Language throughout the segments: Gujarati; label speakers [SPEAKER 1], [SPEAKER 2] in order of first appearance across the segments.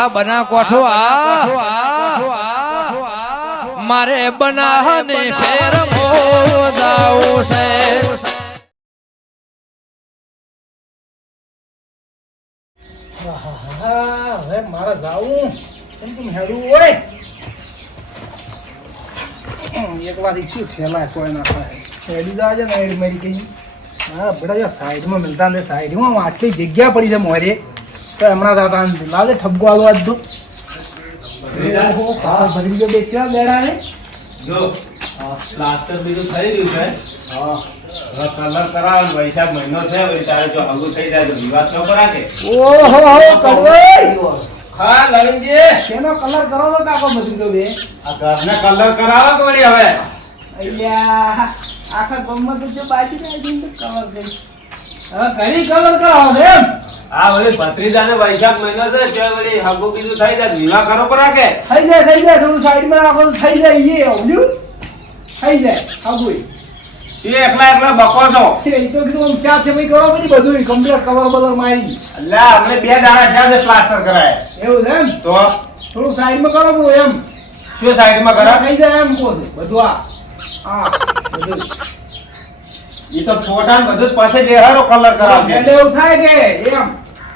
[SPEAKER 1] આ બના કોઠો આ. મારે બનાહને શેર મોદાવું છે.
[SPEAKER 2] હા હવે મારે જાવું. હેડવું હોય. એકલા રીક્ષું ઠેલા કોઈ ના થાય. હેડી જવા ને હેડી મારી કઈ. હા બધા સાઈડમાં મિલતા ને સાઈડમાં આટલી જગ્યા પડી છે મોરે. તો હમણાં દાદા લાવજે ઠપકો આલો આજ તો. ભરી ગયો બેચ્યા બેડા ને
[SPEAKER 3] જો પ્લાસ્ટર બીજું થઈ રહ્યું છે. હવે કલર વૈશાખ મહિનો છે હવે તારે જો હગું થઈ જાય તો વિવાદ ન કરાકે.
[SPEAKER 2] ઓહો હો
[SPEAKER 3] હા લવિનજી
[SPEAKER 2] શેનો કલર કરાવો તો કાકો બધી તો બે?
[SPEAKER 3] આ ઘરને કલર કરાવો તો વળી હવે.
[SPEAKER 2] અయ్యా આખા ગમમાં તો જો બાજી ને તો કલર કરી. હવે ઘણી કલર કરાવો એમ?
[SPEAKER 3] આ વળી ભત્રીજાને વૈશાખ મહિનો છે તે વળી હગું કીધું થઈ જાય વિવાહ કરો કરાકે
[SPEAKER 2] થઈ જાય થઈ જાય થોડું સાઈડમાં રાખો થઈ જાય એ ઓલ્યું થઈ જાય આગુઈ
[SPEAKER 3] એ એકલા એકલા બકો છો.
[SPEAKER 2] એ તો કીધું આમ ચા છે ભાઈ કરો પછી બધું કમ્પ્લીટ કલર બલર મારી.
[SPEAKER 3] એટલે આપણે બે દાડા થયા છે પ્લાસ્ટર કરાય?
[SPEAKER 2] એવું છે એમ?
[SPEAKER 3] તો?
[SPEAKER 2] થોડું સાઈડમાં કરો બહુ એમ.
[SPEAKER 3] શું સાઈડમાં કરા?
[SPEAKER 2] થઈ જાય એમ કહો બધું આ. હા બધું.
[SPEAKER 3] એ તો ફોટા બધું પાસે દેહારો કલર કરાવશે
[SPEAKER 2] એવું થાય કે એમ.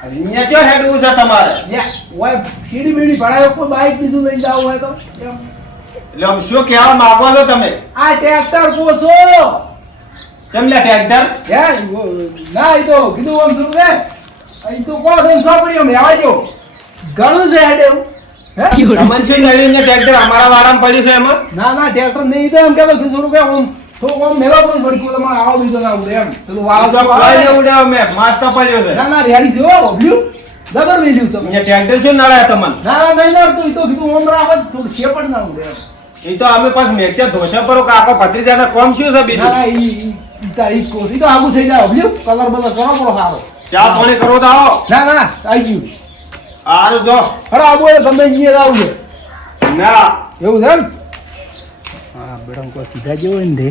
[SPEAKER 3] અહીંયા ક્યાં હેડવું છે તમારે?
[SPEAKER 2] ઓય સીડી બીડી ભરાયો કોઈ બાઈક બીજું લઈ જાવ હોય તો
[SPEAKER 3] એટલે આમ શું કહેવા માંગો છો તમે?
[SPEAKER 2] આ ટ્રેક્ટર કોસો
[SPEAKER 3] કેમ લે ટ્રેક્ટર?
[SPEAKER 2] હે ના એ તો કીધું આમ શું રે અહીં તો કોણ થઈને સોપડી આમ આવા જો ઘણું છે હેડે એવું. હે?
[SPEAKER 3] તમને શું નવીન ટ્રેક્ટર અમારા વારામાં પડ્યું છે એમાં?
[SPEAKER 2] ના ના ટ્રેક્ટર નહીં તો એમ કહેતો કીધું કે આમ થોડું ઓમ મેલો પણ વળી કોલે માં આવો બીજો ના ઉડે એમ. પેલું વાવ
[SPEAKER 3] તો કોઈ ને પડ્યો છે.
[SPEAKER 2] ના ના રેડી હો ઓબ્લ્યુ જબર વેલ્યુ તમે.
[SPEAKER 3] અહીંયા ટ્રેક્ટર શું નડાય તમને
[SPEAKER 2] ના ના ના તું તો કીધું ઓમ રાખો તો છે પણ ના ઉડે
[SPEAKER 3] એ તો અમે મેચે ધોશે પર કાકો ભત્રીજાને કોમ શું છે બીજું?
[SPEAKER 2] ના ઈ તો આગું થઈ જાય ઓબ્લ્યુ કલર બલર કરો પડો સારો
[SPEAKER 3] ચા પાણી કરો તો આવો.
[SPEAKER 2] ના ના આવી ગયું.
[SPEAKER 3] જો.
[SPEAKER 2] ખરા આબુ ગમે અહીંયા આવું
[SPEAKER 3] ના.
[SPEAKER 2] એવું છે એમ કોઈ કીધા જેવો ને દે.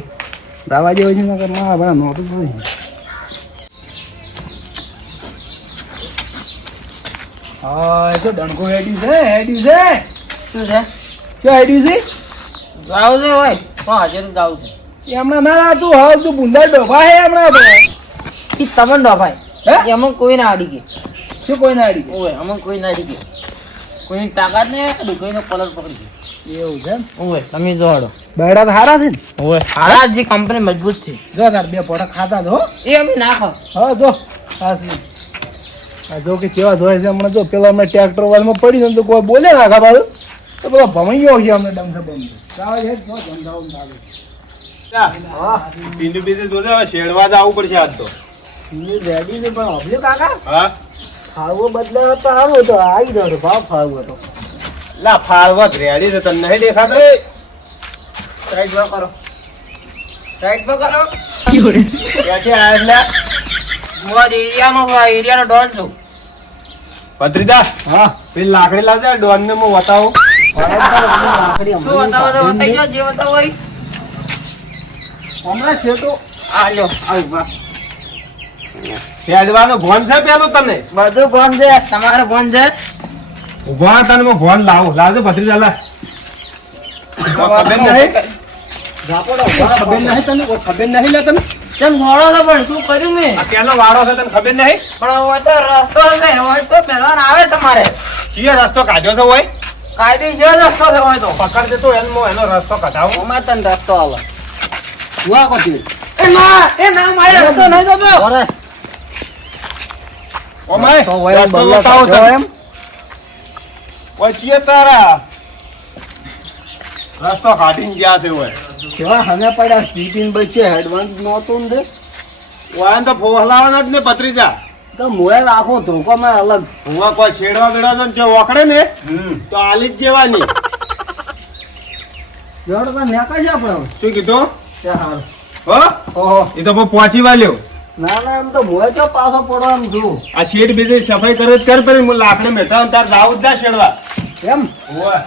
[SPEAKER 2] દાવા જેવો છે નકર ના બડા નહોતું જોઈ હા એ તો ડણકો હેડ્યું છે હેડ્યું છે.
[SPEAKER 4] શું છે?
[SPEAKER 2] ક્યાં હેડ્યું છે?
[SPEAKER 4] જાવ છે હોય તો હાજર જાવ છે.
[SPEAKER 2] એ હમણાં ના ના તું હા તું બુંદા ડોફા હે હમણાં તો.
[SPEAKER 4] ઈ તમને ડોભાઈ
[SPEAKER 2] હે.
[SPEAKER 4] એમાં કોઈ ના અડી ગઈ.
[SPEAKER 2] શું કોઈ ના હેડી
[SPEAKER 4] ઓય અમને કોઈ ના અડી ગઈ. કોઈની તાકાત ને કોઈનો કલર પકડી ગઈ
[SPEAKER 2] એવું છે એમ?
[SPEAKER 4] ઓય તમે જો હડો
[SPEAKER 2] બેડા તો હારા છે ને?
[SPEAKER 4] ઓય હારા જે કંપની મજબૂત છે.
[SPEAKER 2] જો તાર બે પોટા ખાતા તો
[SPEAKER 4] એ અમે નાખો.
[SPEAKER 2] હા જો. જો. કે કેવા જોય છે હમણાં જો પેલા અમે ટ્રેક્ટર વાળમાં પડી ને તો કોઈ બોલે નાખા બાજુ. તો પેલો ભમાઈયો છે અમને ડમસે બમસે ચાલે છે. જો. ધંધાઓ
[SPEAKER 3] પીંડું જોજે શેડવા જ આવવું પડશે આજ તો.
[SPEAKER 2] રેડી છે પણ હબલ્યો કાકા?
[SPEAKER 3] હા?
[SPEAKER 2] ફાળવો બદલે તો સારું હતો આવી ગયો ભાવ ફાળવો હતો.
[SPEAKER 3] લા ફાળવા રેડી છે તને નહીં દેખાતો?
[SPEAKER 4] સાઈડ પર કરો. સાઈડ પર કરો.
[SPEAKER 3] ક્યાંથી આયા એટલે
[SPEAKER 4] એરિયામાં એરિયાનો એરિયાનો ડોન છું.
[SPEAKER 3] ભત્રીજા
[SPEAKER 2] હા.
[SPEAKER 3] પેલી લાકડી લાવજે ડોન ને હું બતાવું
[SPEAKER 4] શું બતાવો તો? બતાવી જાઓ જે બતાવો હોય
[SPEAKER 2] હમણાં છેટો
[SPEAKER 4] આ લ્યો આવું બા
[SPEAKER 3] હેડવાનો ભોન છે. ઊભા તને હું ભોન લાવો. લાવજો ભત્રી લા ખબર નહીં.
[SPEAKER 2] ખબર નહીં તને? ખબર નહીં લે તને?
[SPEAKER 4] કેમ મોડો તો પણ? શું કર્યું મેં?
[SPEAKER 3] પેલો વાળો છે તને ખબર નહીં?
[SPEAKER 4] પણ હવે તો રસ્તો છે હવે તો પહેલા આવે તમારે.
[SPEAKER 3] ચીએ રસ્તો કાઢ્યો છે હોય?
[SPEAKER 4] કાયદેસર રસ્તો છે હવે તો.
[SPEAKER 3] પકડ દેતો એનો એનો રસ્તો કઢાવું.
[SPEAKER 4] અમાર તને રસ્તો આવે
[SPEAKER 2] હુઆ કોતી
[SPEAKER 4] એ ના એ ના મારે રસ્તો નહીં જતો.
[SPEAKER 2] ઓરે
[SPEAKER 3] ઓમાય રસ્તો બતાવો ચીએ તારા. રસ્તો કાઢીને ગયા છે ઓય.
[SPEAKER 2] કેવા હમે પડ્યા? સ્પીટીન બચે હેડવાન્સ નહોતું ને?
[SPEAKER 3] ઓય તો ફોહલાવાના જ ને પત્રીજા
[SPEAKER 2] તો મોએ રાખો ધોકો માં અલગ.
[SPEAKER 3] હુવા કોઈ છેડવા બેડવા તો જો વખડે ને તો આલી જ જેવાની.
[SPEAKER 2] જોડો તો નેકા છે આપણે
[SPEAKER 3] શું કીધું? હો?
[SPEAKER 2] ઓહો.
[SPEAKER 3] એ તો પહોંચી વાલ્યો.
[SPEAKER 2] ના ના એમ તો મોએ તો પાછો પડો એમ
[SPEAKER 3] આ શેડ બીજી સફાઈ કરે કર પછી હું લાકડે મેતા તાર જાવું જ ના શેડવા.
[SPEAKER 2] એમ?
[SPEAKER 3] ઓય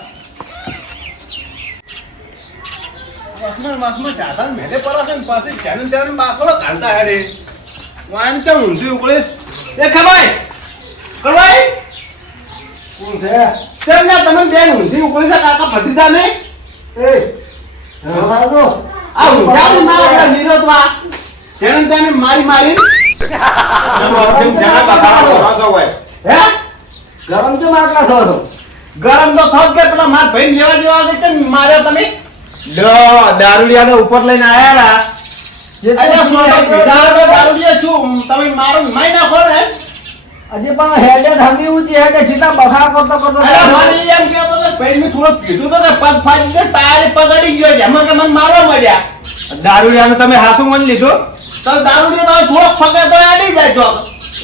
[SPEAKER 5] વાસમાં વાસમાં જાતા મેલે પરાશે ને પાછી ચાલે ત્યારે માખલો કાઢતા હેડે. વાણ ચમ ઊંધી ઉપડે એ ખબાઈ ખબાઈ
[SPEAKER 2] કોણ છે?
[SPEAKER 5] તેમ ના તમે બેન ઊંધી ઉકળી છે કાકા ભત્રીજા ને?
[SPEAKER 2] એ રવા દો.
[SPEAKER 5] આ ઊંધા ના આપણા જેને તેને મારી મારી. હે?
[SPEAKER 2] ગરમ તો માટલા છો છો?
[SPEAKER 5] ગરમ તો થોત કે પેલા માર ભાઈ લેવા દેવા દે કે માર્યા તમે?
[SPEAKER 3] દારૂડિયા દારૂડિયાને ઉપર લઈને આયા રા.
[SPEAKER 5] અરે સોનો પીધા તો દારૂડિયા તમે મારો મારી નાખો ને
[SPEAKER 2] હજી પણ હેડે થંભી ઊંચી હેડે સીધા બખા કરતો કરતો
[SPEAKER 5] મને એમ કહેતો તો મેં થોડો પીધું તો પગ ફાટી ગયો ટાયર પગડી ગયો છે. એમાં કે મને મારવા મળ્યા
[SPEAKER 3] દારૂડિયાને તમે હાસુ મન લીધું?
[SPEAKER 5] તો દારૂડિયો તો થોડો ફગે તો અડી જાય ચોક.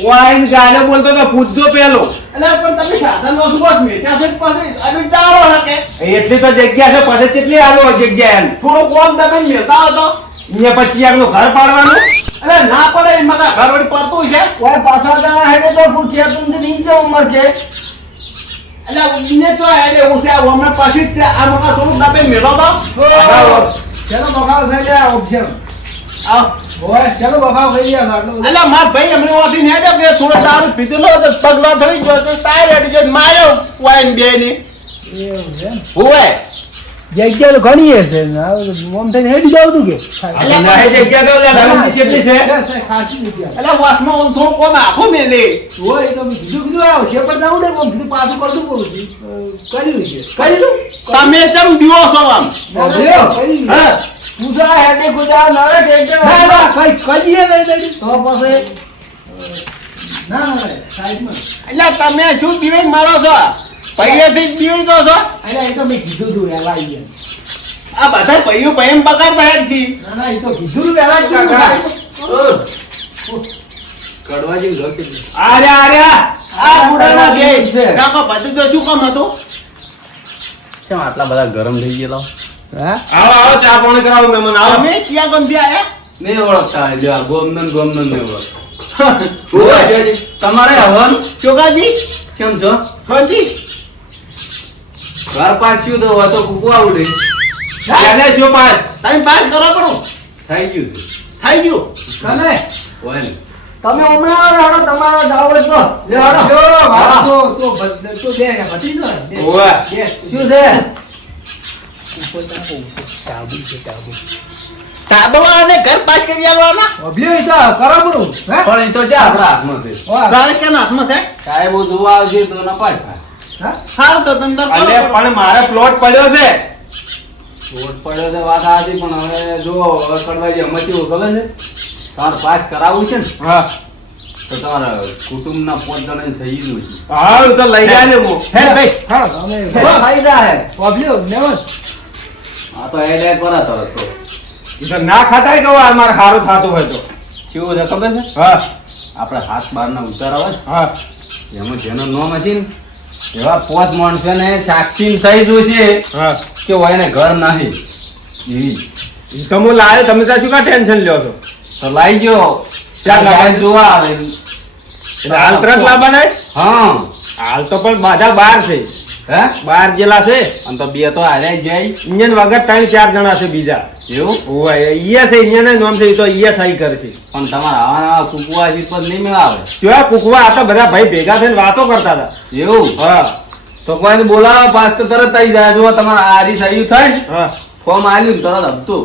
[SPEAKER 3] વાઈન ગાડે બોલતો તો પૂછજો પેલો.
[SPEAKER 5] એટલે પણ તમે સાધન નો સુબસ ત્યાં છે પછી અડી જાળો હકે.
[SPEAKER 3] એટલી તો જગ્યા છે પાસે કેટલી આલો જગ્યા એમ?
[SPEAKER 5] થોડો કોમ તમે મેળતા હતો
[SPEAKER 3] અહીંયા પછી આગનું ઘર પાડવાનું?
[SPEAKER 5] અરે ના પડે એમાં કાંઈ ઘર વળી પડતું છે.
[SPEAKER 2] કોઈ પાછા દાણા હેડે તો પૂછ્યા તું નીચે ઉમર કે
[SPEAKER 5] એટલે ઉને તો હેડે છે હમણાં પાછી આ મકા થોડું દબે મેળો તો.
[SPEAKER 2] ચલો બખાવ થઈ જાય ઓપ્શન જગ્યા તો ઘણી છે ઓમ થઈને હેડી જાવ તું કે?
[SPEAKER 3] જગ્યા તો કેટલી છે.
[SPEAKER 5] અલ્યા વાસમાં ઓમ થોડું કોમ આખો મેલે.
[SPEAKER 2] હોય તો મેં કીધું આવો છે પણ ના ઉડે પણ પાછું કરતું. અ, કર્યું છે? કર્યું
[SPEAKER 5] તમે ચમ બીવો છો આમ?
[SPEAKER 2] કર્યું કર્યું
[SPEAKER 5] હા?
[SPEAKER 2] તું હેડે કુદા નડે ટેન્શન ના ના કઈ કજીએ નહીં તો પછી ના ના ના સાઈડમાં
[SPEAKER 5] અલ્યા તમે શું બીવે મારો છો? પહેલેથી જ બીવી તો છો?
[SPEAKER 2] એ તો મેં કીધું તું વહેલા આઈ
[SPEAKER 5] આ બધા પૈયું પૈમ પકડતા હેડ છી.
[SPEAKER 2] ના ના એ તો કીધું તું વહેલા જ
[SPEAKER 4] કડવાજી
[SPEAKER 3] આર્યા આર્યા.
[SPEAKER 5] આ બુડાના
[SPEAKER 2] છે.
[SPEAKER 5] બે કાકો તો શું કામ હતું?
[SPEAKER 4] કેમ આટલા બધા ગરમ થઈ ગયેલા?
[SPEAKER 2] હા?
[SPEAKER 3] આવો આવો ચા પાણી કરાવો મહેમાન આવો.
[SPEAKER 5] તમે ક્યાં ગમતી આયા
[SPEAKER 4] નહીં ઓળખતા હજી આ ગોમનન ગોમનન નહીં ઓળખતા. તમારે હવન
[SPEAKER 5] ચોકાજી
[SPEAKER 4] કેમ છો?
[SPEAKER 5] ખોજી
[SPEAKER 4] ઘર પાછું તો હતો કુકવા ઉડે
[SPEAKER 3] એને શું પાસ?
[SPEAKER 5] તમે પાસ કરો કરો.
[SPEAKER 4] થઈ ગયું.
[SPEAKER 5] થઈ ગયું.
[SPEAKER 2] તમે તમે હમણાં હળો તમારો હોય તો લે હળો.
[SPEAKER 3] જો,
[SPEAKER 2] હા, તો તો બદ- તો દે ને બચી જો
[SPEAKER 3] ઓવે.
[SPEAKER 2] શું છે? છે,
[SPEAKER 5] ઘર પાસ કરી આલવાના
[SPEAKER 2] તો હે?
[SPEAKER 4] પણ એ તો છે આપણા હાથમાં છે.
[SPEAKER 5] તારે કેમ હાથમાં છે?
[SPEAKER 4] સાહેબ જોવા આવજે તો
[SPEAKER 2] હા?
[SPEAKER 5] સારું તો.
[SPEAKER 3] પણ મારે પ્લોટ પડ્યો છે.
[SPEAKER 4] પ્લોટ પડ્યો છે વાત સાચી પણ હવે જો હવે કડવાજી અમે કેવું ખબર છે? તમારે પાસ કરાવવું છે ને
[SPEAKER 3] હા.
[SPEAKER 4] તો તમારા કુટુંબના પોત જણાને સહી નું છે.
[SPEAKER 3] હા તો લઈ જાય ને હું.
[SPEAKER 5] હે ભાઈ.
[SPEAKER 2] હા, ફાયદા હે. ઓભલ્યું, લેવો.
[SPEAKER 4] આ તો એડ પર તરત તો.
[SPEAKER 3] ઈ તો ના ખાતાય કહો આ મારે સારું થતું હોય તો.
[SPEAKER 4] કેવું છે ખબર છે?
[SPEAKER 3] હા.
[SPEAKER 4] આપણે હાથ બહારના ઉતાર હોય
[SPEAKER 3] હા.
[SPEAKER 4] એમાં જેનું નામ હશે ને એવા પોત માણસો ને સાક્ષી સહી જોશે
[SPEAKER 3] હા.
[SPEAKER 4] કે હોય ને ઘર નહીં એવી
[SPEAKER 3] તો હું લાવ્યો તમે ત્યાં શું કા ટેન્શન લ્યો છો?
[SPEAKER 4] તો લાઈ ગયો. ત્યાં
[SPEAKER 3] લાવ્યા?
[SPEAKER 4] જોવા આવે.
[SPEAKER 3] એટલે હાલ તરત લાવવાના
[SPEAKER 4] હા.
[SPEAKER 3] હાલ તો પણ બધા બાર છે.
[SPEAKER 4] હે?
[SPEAKER 3] બાર જેલા છે.
[SPEAKER 4] અને તો બે તો હારે જાય.
[SPEAKER 3] ઇન્જન વગર ત્રણ ચાર જણા છે બીજા.
[SPEAKER 4] એવું?
[SPEAKER 3] હોય છે ઇન્જન નામ છે તો ઈએ સહી કરશે
[SPEAKER 4] પણ તમારા આવા કુકવા છે પર નહીં મેળ આવે
[SPEAKER 3] જો કુકવા આ તો બધા ભાઈ ભેગા થઈને વાતો કરતા હતા.
[SPEAKER 4] એવું?
[SPEAKER 3] હા.
[SPEAKER 4] તો કોઈને બોલાવો પાસ તો તરત આવી જાય. જો તમારા આરી સહી થાય.
[SPEAKER 3] હા.
[SPEAKER 4] ફોર્મ આવ્યું ને તરત હપતું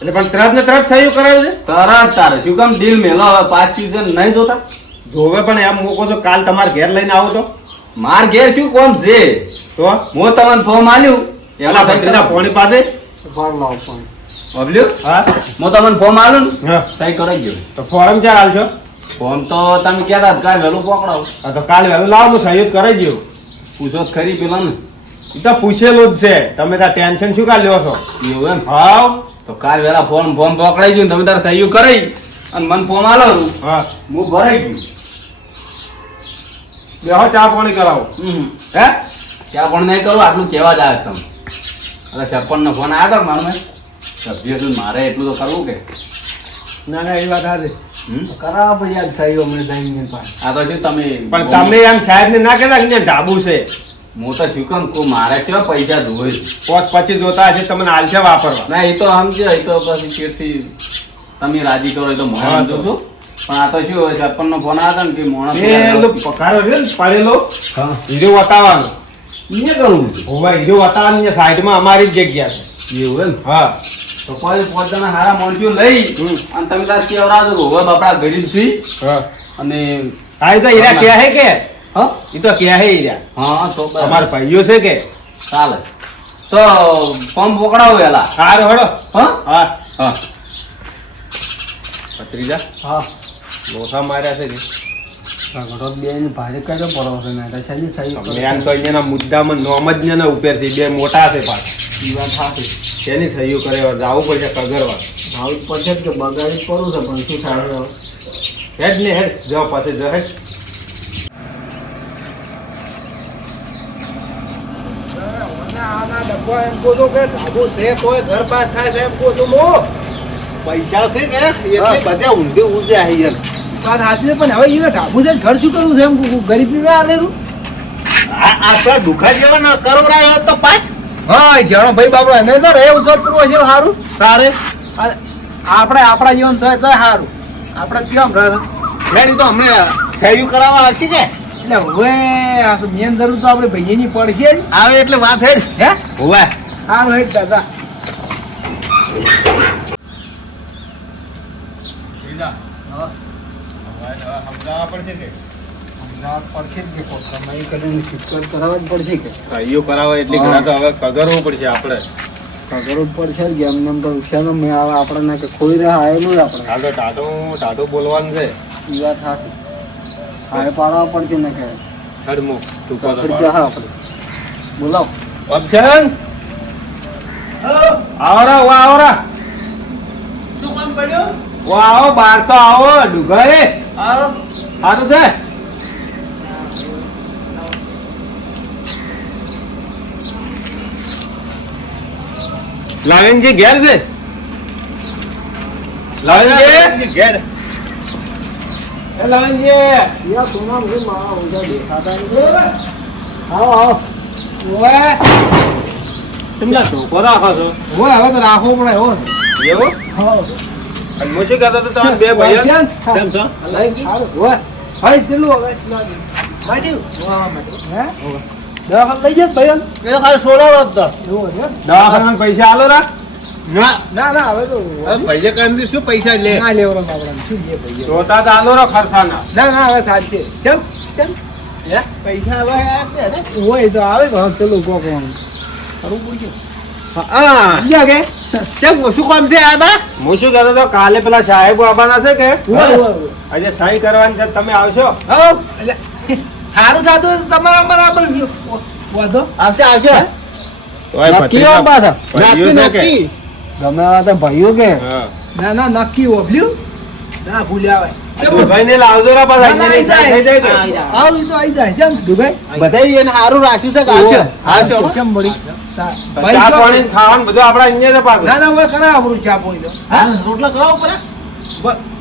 [SPEAKER 3] એટલે પણ તરત ને તરત સહયોગ કરાવ્યું છે?
[SPEAKER 4] તરત તારે. શું કામ ડીલ મેલો હવે પાંચ ચીજ નહીં જોતા?
[SPEAKER 3] જોવે પણ એમ મૂકો છો કાલ તમારે ઘેર લઈને આવો તો.
[SPEAKER 4] માર ઘેર શું કોમ છે?
[SPEAKER 3] તો?
[SPEAKER 4] હું તમને ફોર્મ આલ્યું
[SPEAKER 3] એલા ભત્રીજા પોણી પાસે
[SPEAKER 4] બબલ્યું
[SPEAKER 3] હા?
[SPEAKER 4] હું તમને ફોર્મ આલ્યું ને
[SPEAKER 3] હા.
[SPEAKER 4] સહી કરાઈ ગયો.
[SPEAKER 3] તો ફોર્મ ક્યારે આલશો?
[SPEAKER 4] ફોર્મ તો તમે કહેતા કાલ વહેલું પકડાવો
[SPEAKER 3] હા તો કાલ વહેલું લાવો હું સહયોગ કરાઈ ગયો.
[SPEAKER 4] પૂછો ખરી પેલા ને
[SPEAKER 3] તો પૂછેલું જ છે. તમે ત્યાં ટેન્શન શું કા લ્યો છો?
[SPEAKER 4] એવું એમ?
[SPEAKER 3] ભાવ
[SPEAKER 4] તો કાલ વેલા ફોર્મ ફોર્મ પકડાઈ ગયું તમે તારે સહી કરી અને મને ફોર્મ આલો
[SPEAKER 3] હા.
[SPEAKER 4] હું ભરાઈ ગયું.
[SPEAKER 3] બેહો ચા પાણી કરાવો. હે?
[SPEAKER 4] ચા પણ નહીં કરું આટલું કહેવા જ આવે તમે અરે સરપંચનો ફોન આવ્યો હતો મારો સભ્ય છું મારે એટલું તો કરવું કે.
[SPEAKER 3] ના ના એ વાત.
[SPEAKER 4] હમ?
[SPEAKER 2] કરાવો પછી આ સહીઓ મને દઈને
[SPEAKER 4] આ તો શું તમે
[SPEAKER 3] પણ તમે એમ સાહેબ ને ના કહેતા કે ઢાબુ છે?
[SPEAKER 4] હું તો શું કામ કો મારે કેવા પૈસા ધોવે
[SPEAKER 3] પોચ પચીસ જોતા હશે તમને હાલશે વાપરવા?
[SPEAKER 4] ના એ તો સમજ્યો એ તો પછી ચેડથી તમે રાજી કરો એ તો
[SPEAKER 3] હા
[SPEAKER 4] જોશો છું? પણ આ તો શું હોય સરપંચનો ફોન આવ્યો ને કે મોણસ
[SPEAKER 3] પેલો પકારો રહ્યો ને પાડેલો. હીરો વતાવાનો.
[SPEAKER 4] ઈ કરું
[SPEAKER 3] ઓવા હીરો વતાવવાની સાઈડમાં અમારી જ જગ્યા છે.
[SPEAKER 4] એવું એમ?
[SPEAKER 3] હા.
[SPEAKER 4] તો કોઈ પોતાના હારા મોણસો લઈ
[SPEAKER 3] હમ.
[SPEAKER 4] અને તમે તાર કેવડાવજો કે બાપડા ગરીબ છી
[SPEAKER 3] હા.
[SPEAKER 4] અને
[SPEAKER 3] આ તો હીરા કે હે કે
[SPEAKER 4] હા?
[SPEAKER 3] એ તો ક્યાં હે હીરા
[SPEAKER 4] હા તો.
[SPEAKER 3] અમારા ભાઈઓ છે કે?
[SPEAKER 4] ચાલે. તો પંપ પકડાવો વેલા
[SPEAKER 3] હાર હડો.
[SPEAKER 4] હા?
[SPEAKER 3] હા.
[SPEAKER 4] હા.
[SPEAKER 3] પત્રીજા
[SPEAKER 2] હા.
[SPEAKER 3] લોથા માર્યા છે કે? જ મોટા છે શેની સહીઓ કરે જવું પડશે કગરવા.
[SPEAKER 2] ભાવ પડશે જ કે બગાડી જ છે પણ શું હવે?
[SPEAKER 3] હેડ ને હેડ જો પછી જો હેડ.
[SPEAKER 2] આના એમ કહો છો કે ધાબુ છે તોય ઘર પાસ થાય છે એમ કહો છો મો
[SPEAKER 5] પૈસા છે કે? એટલે બધા ઊંધે ઊંધે આવી ગયા.
[SPEAKER 2] વાત સાચી છે પણ હવે ઢાબુ છે ઘર શું કરવું છે એમ? ગરીબી ના આલેરું
[SPEAKER 5] આ આપણા દુખા જેવા ન કરવરાયો તો પાસ
[SPEAKER 2] હા એ જાણો ભાઈ એને તો રે ઉસર પૂરો છે સારું.
[SPEAKER 5] તારે?
[SPEAKER 2] આપણે આપણા જીવન થાય તો સારું. આપણે કેમ રહે?
[SPEAKER 5] તો અમને સહી કરાવવા આવશે કે?
[SPEAKER 2] એટલે હવે આ શું મેન જરૂર તો આપણે ભાઈની પડશે જ.
[SPEAKER 5] આવે એટલે વાત હે
[SPEAKER 2] હે?
[SPEAKER 5] હોવા
[SPEAKER 2] સારું હેડ દાદા.
[SPEAKER 3] સમજાવવા પડશે
[SPEAKER 2] અમદાવાદ પડશે જ કે કરીને શિક્ષણ કરાવવા જ પડશે કે?
[SPEAKER 3] સહીઓ કરાવે એટલે હવે કગરવું પડશે આપણે.
[SPEAKER 2] કરવું જ પડશે જ કે એમને એમ તો ઉછાનો આપણને ખોલી રહ્યા જ આપણે.
[SPEAKER 3] હાલ તો ટાટું ટાટું બોલવાનું છે.
[SPEAKER 2] એ વાત સાચી હારે પાડવા પડશે ને કે?
[SPEAKER 3] હડમું તું પાડ.
[SPEAKER 2] આપણે બોલાવો.
[SPEAKER 3] ઓપ્શન? આવરા વા આવરા.
[SPEAKER 5] શું કામ પડ્યું?
[SPEAKER 3] વા આવો બાર તો આવો ડુગાએ સારું છે? લાવેનજી ઘેર છે? લાવેનજી
[SPEAKER 5] ઘેર.
[SPEAKER 3] એ લાવેનજી
[SPEAKER 2] યા સોના મને મારા ઓજા દેખાતા નથી. આવો આવો. ઓય.
[SPEAKER 3] તમને ધોકો રાખો છો?
[SPEAKER 2] ઓય હવે તો રાખવો પડે એવો? હા.
[SPEAKER 3] અને હું શું કહેતો હતો તમે બે ભાઈઓ?
[SPEAKER 2] કેમ
[SPEAKER 3] છો?
[SPEAKER 2] ઓય. ભાઈ ચલો હવે? માટી? વાહ માટી. હે? દવાખાને લઈ જાય ભાઈ
[SPEAKER 5] એ ખાલી તો.
[SPEAKER 2] એવો છે
[SPEAKER 3] દવાખાના પૈસા આલો રા
[SPEAKER 5] ના.
[SPEAKER 2] ના ના હવે તો
[SPEAKER 5] હવે કાંઈ શું પૈસા લે?
[SPEAKER 2] ના લેવરો બાપડા શું છે ભાઈ
[SPEAKER 3] જોતા તો આલો ખર્ચાના.
[SPEAKER 2] ના ના હવે સાચી. છે કેમ કેમ
[SPEAKER 5] પૈસા હવે આ છે ને?
[SPEAKER 2] હોય તો આવે તો ચલો કોક ખરું પૂછ્યું
[SPEAKER 5] હા.
[SPEAKER 2] સમજ્યા કે?
[SPEAKER 5] ચમ શું કામ છે આ તા?
[SPEAKER 3] હું શું કહેતો હતો કાલે પેલા સાહેબ આવવાના છે કે. આજે સહી કરવાની છે તમે આવશો?
[SPEAKER 2] હો, સારું થતું તમારા બરાબર વધો.
[SPEAKER 5] આવશે આવશે.
[SPEAKER 2] નક્કી હો પાછા.
[SPEAKER 5] નક્કી નક્કી
[SPEAKER 2] ગમે એવા તો ભાઈઓ કે ના ના નક્કી ઓભલ્યું ના ભૂલ્યા હોય.
[SPEAKER 3] દુભાઈ ને લાવજો રા પાછા. અહીંયાની સહી થઈ જાય કે
[SPEAKER 2] આવ ઈ તો આઈ જાય. કેમ દુબઈ
[SPEAKER 5] બધા એને સારું રાખ્યું છે કે આવશે આવશે હો.
[SPEAKER 2] કેમ મળી?
[SPEAKER 3] ચા પાણી ને ખાવાનું બધું આપડા અહીંયા છે પાછું.
[SPEAKER 2] ના ના હવે કરા આપણું ચા પાણી તો.
[SPEAKER 5] હા? રોટલા કરાવો પડે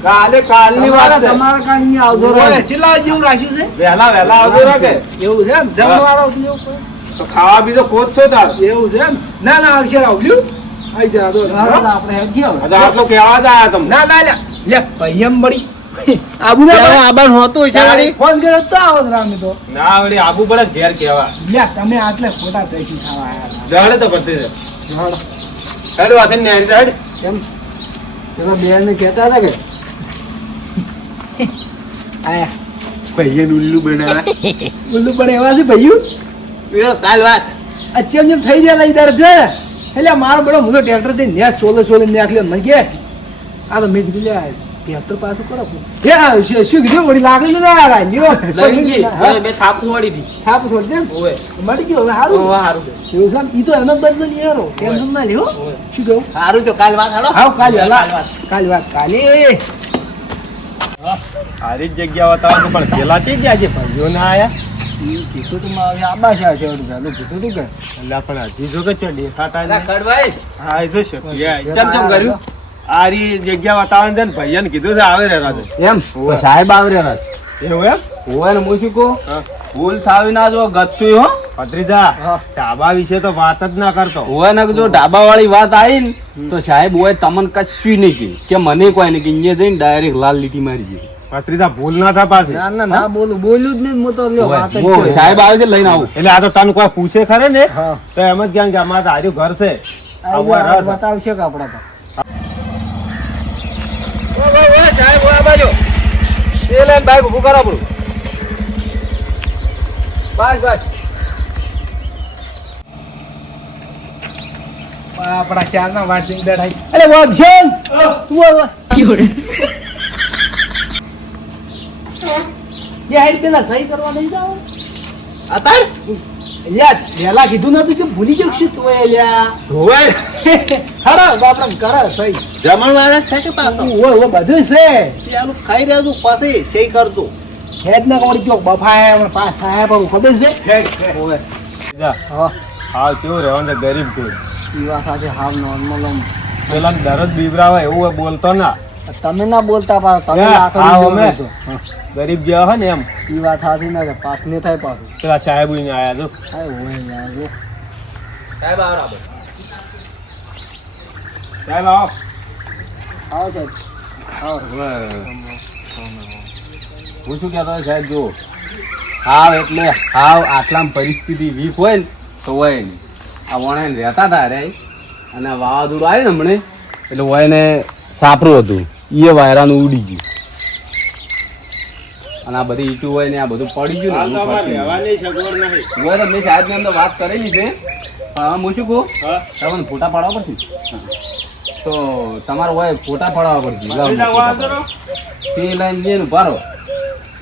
[SPEAKER 3] કાલે કાલની વાત
[SPEAKER 2] તમારા કાંઈ આવજો છેલ્લા જેવું રાખ્યું છે?
[SPEAKER 3] વહેલા વહેલા આવજો કે.
[SPEAKER 2] એવું છે?
[SPEAKER 3] તો ખાવા બીજો કોચ છો તાર.
[SPEAKER 2] એવું છે એમ? ના ના આવશે રાવલ્યું આઈ જા તો. આપણે હેડ ગયા
[SPEAKER 3] આજે આટલું કહેવા જ
[SPEAKER 2] ના ના લે લે ભાઈ એમ મળી આબુ ના
[SPEAKER 5] આબાન હોતું હશે વળી?
[SPEAKER 2] ફોન કર્યો તો આવત રામે તો.
[SPEAKER 3] ના વળી આબુ પડે ઘેર કહેવા.
[SPEAKER 2] લે તમે આટલે ખોટા પૈસી ખાવા
[SPEAKER 3] જડે તો પડતી છે હેડ વાથે ને હેડ હેડ.
[SPEAKER 2] કેમ? પેલા બેન ને કહેતા હતા કે આયા.
[SPEAKER 5] ભાઈએ ઉલ્લુ બનાવ્યા
[SPEAKER 2] ઉલ્લુ પણ એવા છે ભાઈઓ
[SPEAKER 5] કાલ વાત.
[SPEAKER 2] જેમ જેમ થઈ જાય લઈ દર છે એટલે મારો બડો હું તો ટ્રેક્ટરથી ન્યા સોલે સોલે નાખ્યો મને કે આ તો મેં કીધું લે ટ્રેક્ટર પાછું કરો હે આ શું કીધું? વળી લાગેલું ના આ લ્યો.
[SPEAKER 4] બે થાપું વાળી દી.
[SPEAKER 2] થાપ છોડી દે મળી ગયો હવે સારું એવું સામ ઈ તો એનો બદલો નહીં યારો ટેન્શન ના લ્યો શું કહું?
[SPEAKER 5] સારું તો કાલ વાત હાલો.
[SPEAKER 2] હા કાલ વાત. કાલ વાત. કાલે
[SPEAKER 3] સારી જગ્યા બતાવો પણ પેલા છે જ આજે ભાઈઓ ના આયા?
[SPEAKER 2] કીધું તું મારે આબા છે છે એવું પેલું કીધું તું કે?
[SPEAKER 3] એટલે પણ હજી જો કે છો દેખાતા
[SPEAKER 4] અલા,
[SPEAKER 3] હા એ તો છે.
[SPEAKER 2] ચમ ચમ કર્યું?
[SPEAKER 3] આ જગ્યા વાતાવરણ છે ને ભાઈયાને કીધું છે આવે
[SPEAKER 2] એમ. સાહેબ આવરે
[SPEAKER 3] એવું એમ?
[SPEAKER 4] હોય ને હું શું કહું? ભૂલ થાવી ના જો ગતું હો.
[SPEAKER 3] ભત્રીજા ઢાબા વિશે તો વાત જ ના કરતો.
[SPEAKER 4] હોય ને જો ઢાબા વાળી વાત આવી ને તો સાહેબ હોય તમને કશું નહીં કહ્યું કે મને કોઈ નહીં કે અહીંયા જઈને ડાયરેક્ટ લાલ લીટી મારી દીધી.
[SPEAKER 3] ભત્રીજા ભૂલ ના થાય પાછી.
[SPEAKER 2] ના ના ના બોલું. બોલ્યું જ નહીં હું તો લ્યો વાત જ
[SPEAKER 4] સાહેબ આવે છે લઈને આવું.
[SPEAKER 3] એટલે આ તો તને કોઈ પૂછે ખરે ને? તો એમ જ કેમ કે અમારે હાર્યું ઘર છે. આવું આ
[SPEAKER 2] આ
[SPEAKER 3] રસ.
[SPEAKER 2] બતાવશે કે આપણા તો
[SPEAKER 3] સાહેબ આ બાજુ. એ લઈને બાઈક ઊભું કરો આપણું.
[SPEAKER 2] બસ બસ. આપણા ચારના વાંચી. વાઘશન પેલા સહી કરવા નહીં જાઓ.
[SPEAKER 5] અત્યારે
[SPEAKER 2] લ્યા પહેલા કીધું નતું કે ભૂલી જવું શું તું એ લ્યા?
[SPEAKER 5] ધોવે.
[SPEAKER 2] ખરા બાપડા કરે સહી.
[SPEAKER 5] જમણવાર છે કે પાછો
[SPEAKER 2] ઓય ઓય બધું છે.
[SPEAKER 5] ચાલું ખાઈ રહ્યો છું પછી સહી કરતું.
[SPEAKER 2] હેડ ના કોણ કયો બફાય હમણાં પાસ થાય પણ ખબર છે? ઓય
[SPEAKER 3] જા,
[SPEAKER 2] હા.
[SPEAKER 3] કેવું રહેવાનું ગરીબ કોઈ
[SPEAKER 2] પીવા સાથે હાલ નોર્મલ
[SPEAKER 3] પેલા દરરોજ બીવરાવે એવું હોય બોલતો ના.
[SPEAKER 2] તમે ના બોલતા પાછા તમે લાકડી
[SPEAKER 3] અમે. ગરીબ જેવા હોય ને એમ.
[SPEAKER 2] એ વાત સાચી ના કે પાસ ને થાય પાછું.
[SPEAKER 3] પેલા સાહેબ અહીંયા આયા જો
[SPEAKER 2] હાય ઓય યાર જો.
[SPEAKER 4] સાહેબ આવો રાબો.
[SPEAKER 3] સાહેબ આવો.
[SPEAKER 2] આવો સાહેબ. આવો.
[SPEAKER 4] હું શું કહેતો સાહેબ જો હાવ એટલે હાવ આટલામાં પરિસ્થિતિ વીક હોય ને તો હોય નહીં. આ વણે રહેતા હતા રે. અને વાવાઝોડું આવ્યું ને હમણે એટલે હોય ને સાપરું હતું. એ વાયરાનું ઉડી ગયું. અને આ બધી ઈટું હોય ને આ બધું પડી ગયું ને
[SPEAKER 3] તો
[SPEAKER 4] મેં સાહેબની અંદર વાત કરેલી છે. હા હું શું કહું? તમને ફોટા પાડવા પડશે. તો તમારે હોય ફોટા પાડવા પડશે. તે લાઈન જઈને રહો.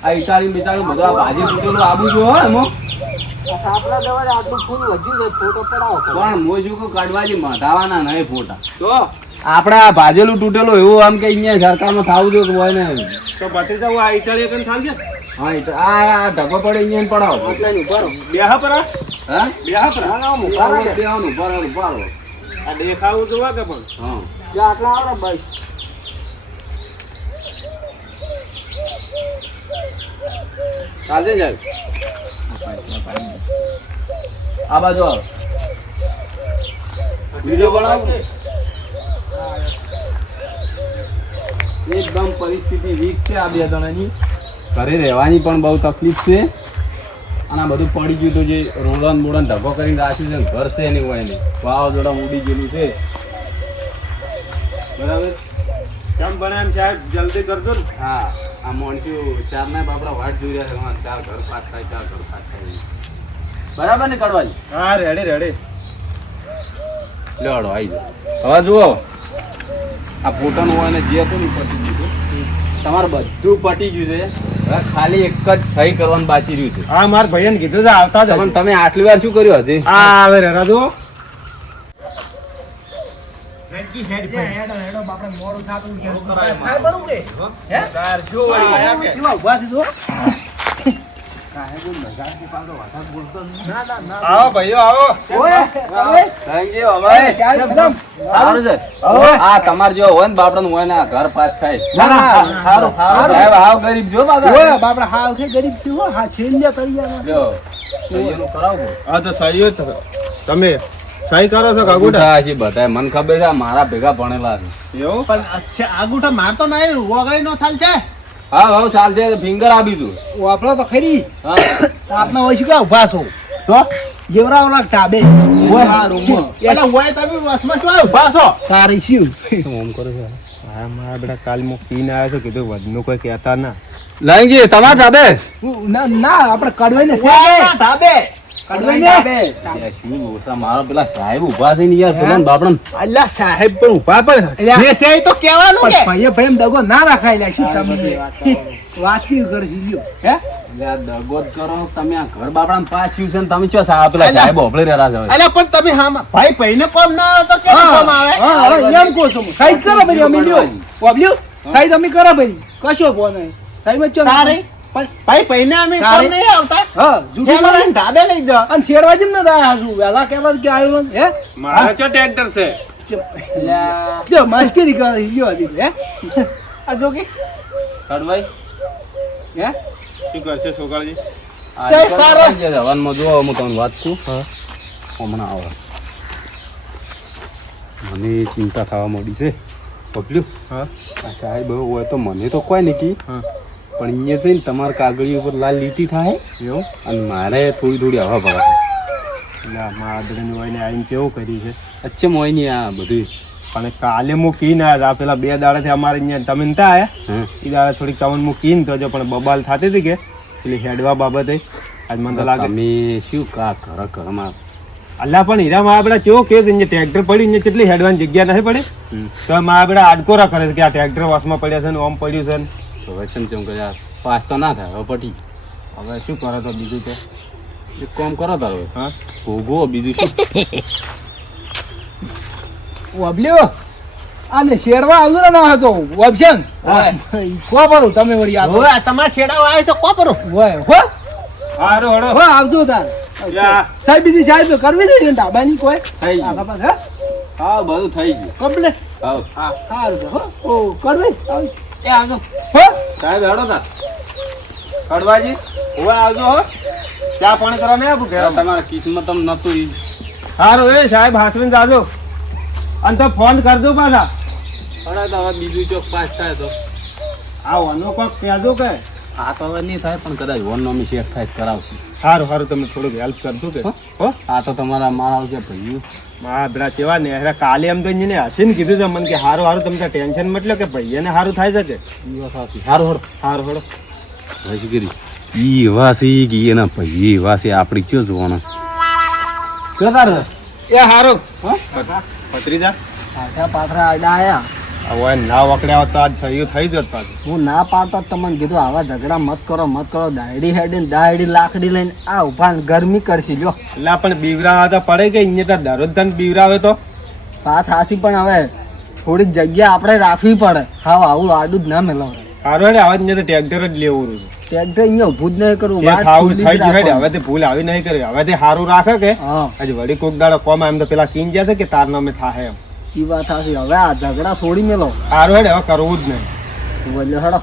[SPEAKER 4] આ ઇટાલી બિટાલી બધું આ ભાજી ફૂટેલું આબુ જો હોય એમાં પણ મોજુ કાઢવાથી મધાવાના નહીં ફોટા.
[SPEAKER 3] તો
[SPEAKER 4] આપણે આ ભાજેલું તૂટેલું એવું આમ કે અહીંયા સરકારમાં થવું જોઈએ હોય ને
[SPEAKER 3] તો ભત્રીજા હું આ ઇટાલી કન થાલજે
[SPEAKER 4] હા એ તો આ ઢગો પડે અહીંયા પડાવો.
[SPEAKER 2] આટલાની ઊભા રહો.
[SPEAKER 3] બેહા પરા?
[SPEAKER 4] હા?
[SPEAKER 3] બેહા પરા?
[SPEAKER 2] ના, ના, ને.
[SPEAKER 4] બેવાનું, ઊભા રહો, ઊભા રહો.
[SPEAKER 3] આ દેખાવું જોવા કે પણ.
[SPEAKER 4] હા.
[SPEAKER 2] જો આટલા આવડે બસ.
[SPEAKER 4] ચાલશે સાહેબ. આ બાજુ આવો. વીડિયો બનાવો. એકદમ પરિસ્થિતિ વીક છે આ બે જણાની. ઘરે રહેવાની પણ બહુ તકલીફ છે. અને આ બધું પડી ગયું તો જે રોડન બોડન ધક્કો કરીને રાખ્યું છે ઘર છે નહીં હોય નહીં. વાવાઝોડા ઉડી ગયેલું છે. બરાબર?
[SPEAKER 3] કેમ બને એમ સાહેબ? જલ્દી કરજો ને.
[SPEAKER 4] હા આ માણસો ચારના બાપડા વાટ જોઈ રહ્યા છે. ચાર ઘર પાક થાય ચાર ઘર પાક થાય બરાબર ને કડવાજી
[SPEAKER 3] હા રેડી રેડી
[SPEAKER 4] લડો આવી જાઓ. હવે જુઓ. આ પોતાનું હોય ને જે હતું ને પટી પતી ગયું તમારે બધું પટી ગયું છે. હવે ખાલી એક જ સહી કરવાનું બાકી રહ્યું છે.
[SPEAKER 3] હા મારા ભાઈને કીધું છે આવતા જ
[SPEAKER 4] પણ તમે આટલી વાર શું કર્યું હજી?
[SPEAKER 3] હા આવે
[SPEAKER 2] રે રાધુ. મોડું થાતું
[SPEAKER 3] આવો ભાઈઓ આવો.
[SPEAKER 4] આ તમારે જો હોય ને બાપડાનું હોય ને ઘર પાસ થાય. સાહેબ હાવ ગરીબ જો
[SPEAKER 2] બાપડા હાવ છે ગરીબ છે હો. હા, છેલ્લે કરી.
[SPEAKER 4] જો
[SPEAKER 3] જ તમે સહી કરો છો કાગુટા
[SPEAKER 4] હા છે બધાય. મને ખબર છે મારા ભેગા ભણેલા છે.
[SPEAKER 3] એવું?
[SPEAKER 5] પણ અચ્છા આગુઠા મારતો નહીં વગાઈ નો થાલ છે.
[SPEAKER 4] હા હા ચાલશે ફિંગર આપી તું
[SPEAKER 2] વાપરો તો ખરી.
[SPEAKER 4] હા.
[SPEAKER 2] આપના હોય શું કે ઊભા છો?
[SPEAKER 5] તો?
[SPEAKER 2] જેવરા ઓલા ટાબે.
[SPEAKER 5] એટલે હોય તમે વસમાં શું ઊભા છો?
[SPEAKER 2] તારી શું?
[SPEAKER 4] શું કરો છો?
[SPEAKER 3] હા મારા બેટા કાલ મો પીન આવ્યો છો કીધું વધનું કોઈ કહેતા ના.
[SPEAKER 4] લાઈનજી, તમારા ટાબે
[SPEAKER 2] ના ના આપણે કડવાઈને છે
[SPEAKER 5] વાળા
[SPEAKER 2] કે?
[SPEAKER 5] ઢાબે
[SPEAKER 2] કડવાઈને
[SPEAKER 4] યા, શું ઓછા મારા પેલા સાહેબ ઊભા છે ને યાર પેલા બાપડા
[SPEAKER 5] અલ્લા સાહેબ પણ ઊભા પણ જે છે તો કહેવાનું કે.
[SPEAKER 2] ભાઈએ પ્રેમ દગો ના રાખાય લે શું તમે. વાતચીત કરશી લ્યો. હે?
[SPEAKER 4] દગો કરો. તમે આ ઘર બાપડા પાછું છે ને તમે ચો સાહેબ પેલા સાહેબ ઓફળી રહ્યા છો
[SPEAKER 5] અલ્યા પણ તમે હા ભાઈ ભાઈને કોમ ના તો કેમ કોમ આવે?
[SPEAKER 2] હા હવે એમ કહો છો સાઈડ કરો ભાઈ અમે લ્યો. વાબ્યું સાઈડ અમે કરો ભાઈ. કશો ફોન સાહેબ ચો
[SPEAKER 5] તારે?
[SPEAKER 2] પણ
[SPEAKER 5] ભાઈ ભાઈને અમે
[SPEAKER 2] તારે?
[SPEAKER 5] નહીં આવતા?
[SPEAKER 2] હા જુઠી
[SPEAKER 5] મારે ઢાબે લઈ જાઓ.
[SPEAKER 2] અને શેરવા જેમ ન થાય હાસુ વેલા કેલા કે આવ્યો ને, હે?
[SPEAKER 3] મારા ચો ટ્રેક્ટર છે?
[SPEAKER 2] જો મસ્કરી કરે લ્યો હતી હે?
[SPEAKER 5] આ જો કે.
[SPEAKER 4] કડવાઈ
[SPEAKER 2] હે?
[SPEAKER 3] શું કરશે
[SPEAKER 4] આ
[SPEAKER 2] જય સારો.
[SPEAKER 4] જો હું તમને વાત કહું હમણાં આવો. મને ચિંતા થવા મળી છે. પગલ્યું
[SPEAKER 3] હા.
[SPEAKER 4] સાહેબ હોય તો મને તો કોઈ નહીં કી.
[SPEAKER 3] હા.
[SPEAKER 4] પણ અહીંયા જઈને તમારા કાગળી ઉપર લાલ લીટી થાય
[SPEAKER 3] એવો?
[SPEAKER 4] અને મારે થોડી થોડી હવા ભરાશે.
[SPEAKER 3] એટલે આ હોય આવીને કેવું કરી છે?
[SPEAKER 4] અચ્છે હોય નહીં આ બધું.
[SPEAKER 3] પણ કાલે હું કીન આવ્યા પેલા બે દાડાથી અમારે અહીંયા તમે નતા આયા
[SPEAKER 4] હા?
[SPEAKER 3] એ દાડા થોડીક ચાવન હું કીન જો પણ બબાલ થતી હતી કે? પેલી હેડવા બાબતે. આજ મને તો લાગે
[SPEAKER 4] મેં શું કા ઘર ઘરમાં?
[SPEAKER 3] અલ્લા પણ હીરામાં આપણે કેવો કે ટ્રેક્ટર પડ્યું ને કેટલી હેડવાની જગ્યા નથી પડી? તો મા આપણે આડકોરા કરે છે કે આ ટ્રેક્ટર વાસમાં પડ્યા છે ને ઓમ પડ્યું છે ને?
[SPEAKER 4] તો વચન ચમ યાર પાસ તો ના થાય હવે પટી.
[SPEAKER 3] હવે શું કરો તો બીજું તો
[SPEAKER 4] એક કામ કરો તારો
[SPEAKER 3] હા?
[SPEAKER 4] ભોગવો બીજું શું?
[SPEAKER 2] વબલ્યો આ ને શેરવા આવજો ને ના? હતો વબશન કો પરું તમે વળી આવો હવે
[SPEAKER 5] તમારે શેડાવા આવે તો કોપરો.
[SPEAKER 2] હોય હો.
[SPEAKER 3] હારો હળો
[SPEAKER 2] હો આવજો તાર. સાહેબ બીજી સાહેબ કરવી દે ને ડાબાની કોઈ.
[SPEAKER 4] થઈ
[SPEAKER 2] હે?
[SPEAKER 4] હા બધું થઈ ગયું.
[SPEAKER 2] કમ્પ્લીટ.
[SPEAKER 4] હા.
[SPEAKER 2] હા હા છે, હો. ઓ કરવી? આવી. એ આગળ હો?
[SPEAKER 4] સાહેબ હેડો તા.
[SPEAKER 3] કડવાજી હવે આવજો હો. ચા પાણી કરવા નહીં આપું ઘેર
[SPEAKER 4] તમારા કિસ્મત તમને નતું ઈ.
[SPEAKER 3] સારું એ સાહેબ હાથવીને જાજો. અને તો ફોન કરજો પાછા.
[SPEAKER 4] તો હવે બીજું ચોક પાસ થાય તો.
[SPEAKER 3] આ વાનો કોક કહેજો કે.
[SPEAKER 4] આ તો હવે નહીં થાય પણ કદાચ વન નોમી શેર થાય તો
[SPEAKER 3] સારું સારું તમે થોડુંક હેલ્પ કરજો કે.
[SPEAKER 4] હો? આ તો તમારા મારા ભાઈ
[SPEAKER 3] પેલા કેવા ને હેરા કાલે એમ તો ને હસીને કીધું છે મને કે હારું હારું તમને ટેન્શન મતલબ કે ભાઈ એને હારું થાય છે કે
[SPEAKER 4] સારું હડો
[SPEAKER 3] હારું. હળો
[SPEAKER 4] ભાઈ શું કરી. ઈ વાસી ગઈ એના ભાઈ વાસી આપણી કયો જોવાના? કેતા રે
[SPEAKER 3] એ હારું. પત્રીજા?
[SPEAKER 2] પાછા પાથરા આડા આયા.
[SPEAKER 3] હવે ના વકડ્યા તો આજ થઈ જતો
[SPEAKER 2] હું ના પાડતો તમને કીધું આવા ઝઘડા મત કરો મત કરો. દાયડી હેડી દાયડી લાકડી લઈને આ ઊભા ગરમી કરશી જો.
[SPEAKER 3] એટલે પણ બીવરા તો પડે કે અહીંયા તો દરરોજ તને બીવરાવે તો.
[SPEAKER 2] વાત હાસી પણ હવે થોડીક જગ્યા આપણે રાખવી પડે. હા આવું આડું જ ના મેલાવ.
[SPEAKER 3] સારું હેડે હવે તો ટ્રેક્ટર જ લેવું રહ્યું.
[SPEAKER 2] ટ્રેક્ટર અહીંયા ઊભું જ નહીં કરવું
[SPEAKER 3] થાવું થઈ ગયું હેડે હવે તે ભૂલ આવી નહીં કરી. હવે તે હારું રાખે કે? હજી વળી કોક દાડો કોમ એમ તો પેલા કિંગ જશે કે તાર નામે થાય એમ.
[SPEAKER 2] ઈ વાત હાસી હવે આ ઝઘડા છોડી મેલો.
[SPEAKER 3] સારું હેડે હવે કરવું જ નહીં.
[SPEAKER 2] બોલ્યો હેડો.